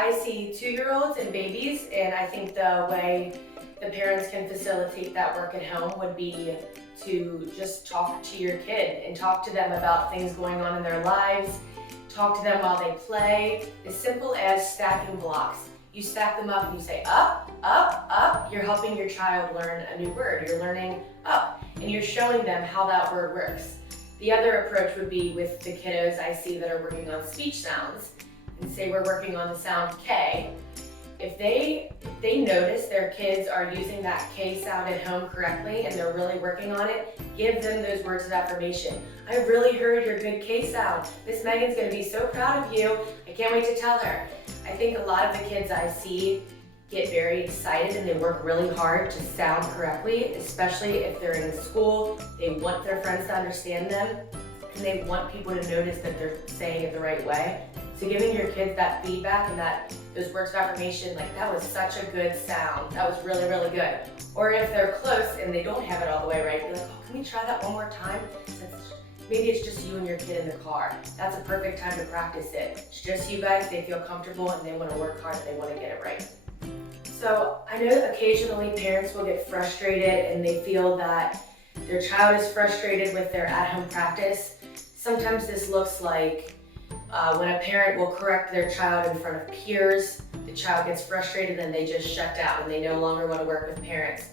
I see 2-year-olds and babies, and I think the way the parents can facilitate that work at home would be to just talk to your kid and talk to them about things going on in their lives. Talk to them while they play. As simple as stacking blocks. You stack them up and you say up, up, up. You're helping your child learn a new word. You're learning up, and you're showing them how that word works. The other approach would be with the kiddos I see that are working on speech sounds, and say we're working on the sound K. If they notice their kids are using that K sound at home correctly and they're really working on it, give them those words of affirmation. I really heard your good K sound. Miss Megan's gonna be so proud of you. I can't wait to tell her. I think a lot of the kids I see get very excited and they work really hard to sound correctly, especially if they're in school. They want their friends to understand them, and they want people to notice that they're saying it the right way. So giving your kids that feedback and those words of affirmation, like that was such a good sound, that was really, really good. Or if they're close and they don't have it all the way right, be like, oh, can we try that one more time? Maybe it's just you and your kid in the car. That's a perfect time to practice it. It's just you guys, they feel comfortable and they want to work hard and they want to get it right. So I know that occasionally parents will get frustrated and they feel that their child is frustrated with their at-home practice. Sometimes this looks like when a parent will correct their child in front of peers, the child gets frustrated and they just shut down and they no longer want to work with parents.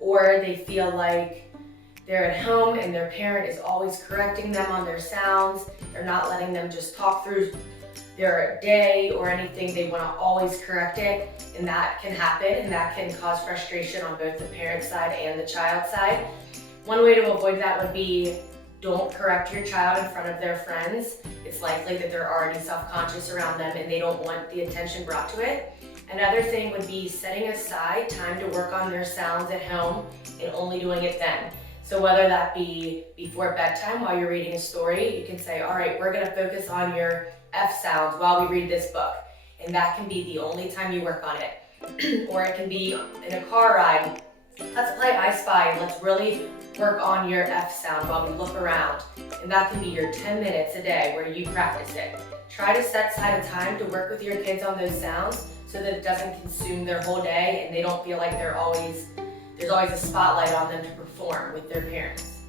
Or they feel like they're at home and their parent is always correcting them on their sounds. They're not letting them just talk through their day or anything. They want to always correct it, and that can happen and that can cause frustration on both the parent side and the child side. One way to avoid that would be don't correct your child in front of their friends. It's likely that they're already self-conscious around them and they don't want the attention brought to it. Another thing would be setting aside time to work on their sounds at home and only doing it then. So whether that be before bedtime while you're reading a story, you can say, all right, we're gonna focus on your F sounds while we read this book. And that can be the only time you work on it. Or it can be in a car ride. Let's play I Spy. Let's really work on your F sound while we look around. And that can be your 10 minutes a day where you practice it. Try to set aside a time to work with your kids on those sounds so that it doesn't consume their whole day and they don't feel like there's always a spotlight on them to perform with their parents.